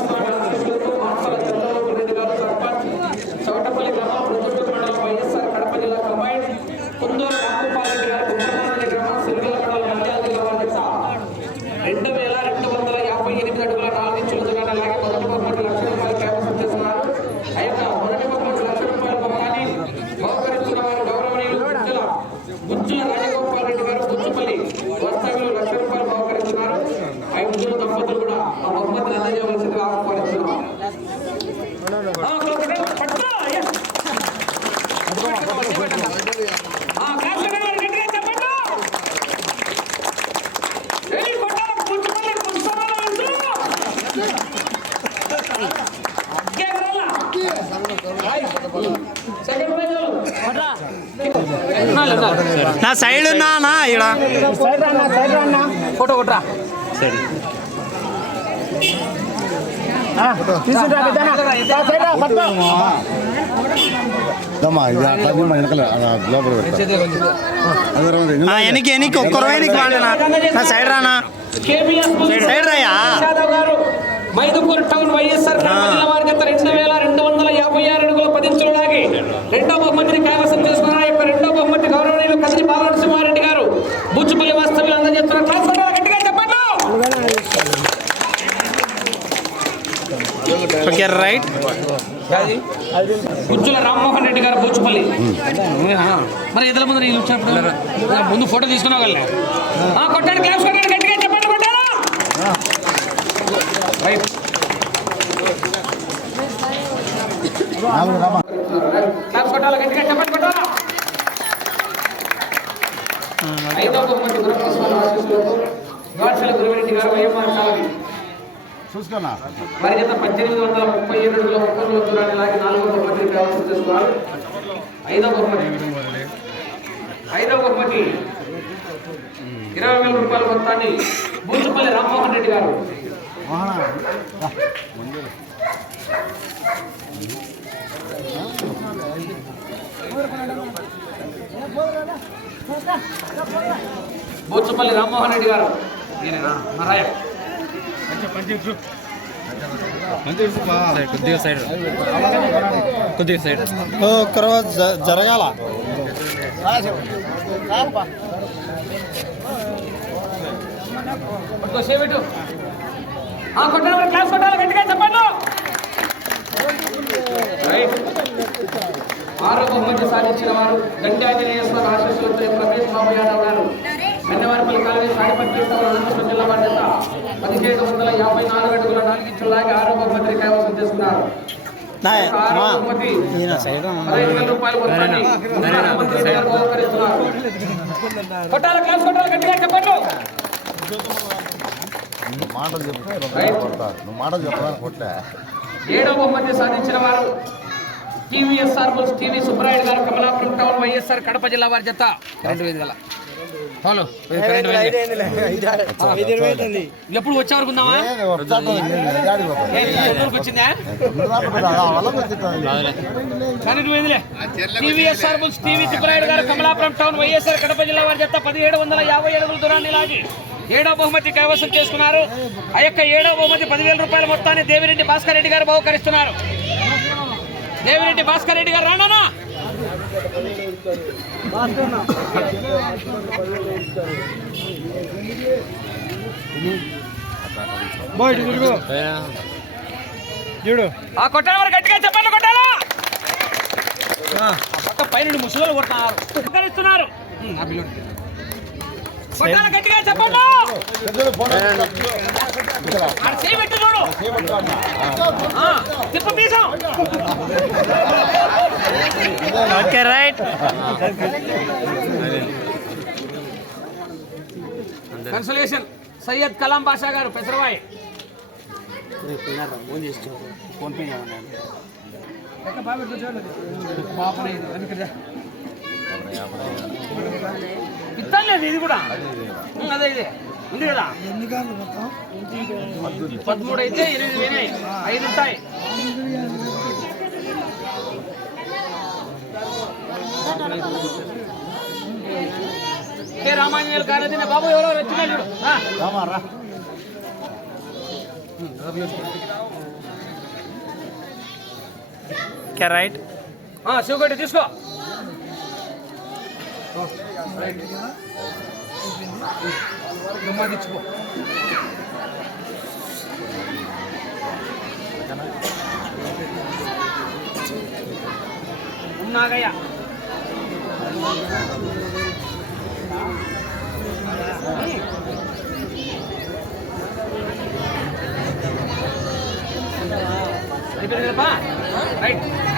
స్వామి ఆశీస్సులతో మాంసాల చంద్రబాబు రెడ్డి గారు సర్పంచ్ చౌటపల్లి గ్రామం ప్రొద్దుటూరు మండలం వైఎస్ఆర్ కడప జిల్లా కంబైన్ కుందూరు రామగోపాల్ రెడ్డి గారు కుమ్మరాజు గ్రామం సిరిగల మండలం నంద్యాల జిల్లా వారి జత రెండు వేల రెండు వందల యాభై ఎనిమిది అడుగుల నాలుగు ఇంచుల దూరాన్ని అలాగే మొదటి బహుమతి లక్ష రూపాయలు కైవసం చేస్తున్నారు ఆ యొక్క మొదటి బహుమతి లక్ష రూపాయల మొత్తాన్ని బహుకరిస్తున్న వారు గౌరవనీయులు గుజ్జల గుజ్జుల రాజగోపాల్ రెడ్డి గారు గుజ్జుపల్లి వస్తావిలో లక్ష రూపాయలు బహుకరిస్తున్నారు ఆ గుజ్జుల దంపతులు కూడా ఆ బహుమతిని అందజేయవలసిందిగా ఆహ్వానిస్తున్నాం ఆ, ఒకటి, పట్టుకో, yes. ఆ, క్లాస్లో ఉన్నారు, గట్టిగా చెప్పండి. ఏయ్, కొట్టాలి, గుజ్జుపల్లి, గుజ్జుపల్లి అంటూ. కేకరాలా? సెకండ్ ప్రైజ్ వాళ్ళు. నా సైడ్ ఉన్నా ఈడ ఫోటో కొట్రా దమ్మా ఇది అట్లా దిమ్మ వెనకాల ఆ, లోపల పెట్టా అదే రౌండ్ ఇది. ఎనికి ఎనికి ఒక్క రోజుకి వాడినా నా సైడ్ రానా కేబిఎస్ సైడ్ రాయా యాదవ్ గారు మైదుకూరు టౌన్ వైఎస్ఆర్ కడప జిల్లా వారి జత రెండు వేల రెండు వందల యాభై ఆరు అడుగుల పదించులు లాగి రెండో బహుమతిని కైవసం చేసుకున్నారు ఆ యొక్క రెండో బహుమతి గౌరవనీయులు కదిరి బాలనరసింహారెడ్డి గారు బుచ్చుపల్లి వాస్తవ్యులు అందజేస్తున్నారు క్లాస్ కొట్టాలి, గట్టిగా చెప్పండి ఓకే రైట్ ఉజ్జుల రామ్మోహన్ రెడ్డి గారు బూచుపల్లి మరి ఇతర ముందు నేను వచ్చినప్పుడు ముందు ఫోటో తీసుకున్నావు కదా. కొట్టండి క్లాస్ కొట్టండి గట్టిగా చెప్పండి కొట్టారా. రైట్. క్లాస్ కొట్టాలి గట్టిగా చెప్పండి కొట్టారా బహుమతి గురువెడ్డి గారు వైఎంఆర్ కాలనీ చూసుకున్నా. వారి చేత పద్దెనిమిది వందల ముప్పై ఏడు అడుగుల ముప్పై రోజుల దూరాన్ని లాగి నాలుగో కైవసం చేసుకున్నారు ఐదవ బహుమతి ఐదవ బహుమతి ఇరవై వేల రూపాయల మొత్తాన్ని బూచుపల్లి రామ్మోహన్ రెడ్డి గారు. బూచుపల్లి రామ్మోహన్ రెడ్డి గారు. ఈయనేనా? మరాయ కొద్దిగా సైడ్. కొద్దిగా సైడ్. రోజు జరగాల? క్లాస్ కొట్టాలి గట్టిగా చెప్పండి. రైట్. ఆరో బహుమతి సాధించిన వారు గండి ఆంజనేయ స్వామి ఆశీస్సులతో రమేష్ బాబు యాదవ్ గారు. అనంతపురం జిల్లా బాధ్యత. పదిహేడు వందల యాభై నాలుగు అడుగుల నాలుగించులాగా ఆరో బహుమతిని కైవసం చేసుకున్నారు ఆరో బహుమతి సైడ్ పదహైదు వేల రూపాయల మొత్తాన్ని ముఖ్యమంత్రి గారు బహుకరిస్తున్నారు. కొట్టాలి క్లాస్ కొట్టాలి గట్టిగా చెప్పండి. నువ్వు మాటలు చెప్తే రొట్టెలు కొడతారు నువ్వు మాటలు చెప్పడానికి కొట్లే ఏడవ బహుమతి సాధించిన వారు టీవీఎస్ఆర్ బుల్స్ టీవీ సుబ్బరాయుడు గారు కమలాపురం టౌన్ వైఎస్ఆర్ కడప జిల్లా వారి జత. వేది గల హలో ఎప్పుడు వచ్చే వరకు ఉందామా వచ్చిందా? టీవీ గారు కమలాపురం టౌన్ వైఎస్ఆర్ కడప జిల్లా వారి జత పదిహేడు వందల యాభై అడుగుల దూరాన్ని లాగి ఏడో బహుమతి కైవసం చేసుకున్నారు. ఆ యొక్క ఏడో బహుమతి పదివేల రూపాయల మొత్తాన్ని దేవిరెడ్డి భాస్కర్ రెడ్డి గారు బహుకరిస్తున్నారు. దేవిరెడ్డి భాస్కర్ రెడ్డి గారు రానా చూడు ఆ కొట్టాలి మరి గట్టిగా చెప్పండి కొట్టాలా? పక్క పైన ముసలు కొట్టరిస్తున్నారు కొట్టాలి గట్టిగా చెప్పండి. చూడు. తిప్పు okay right consolation Syed Kalam Basha గారు పెసరవాయి ఇస్తాను ఇది కూడా అదే ఇది. ఉంది కదా? పదమూడు అయితే ఎనిమిది ఐదు ఉంటాయి. ఏ రామాంజనేయులు కాలేదు నా బాబు ఎవరో వచ్చినాడు చూడు రామారా రైట్ శివగడ్డి తీసుకో ఉన్నాగయ్యా 你别在那拍，哎。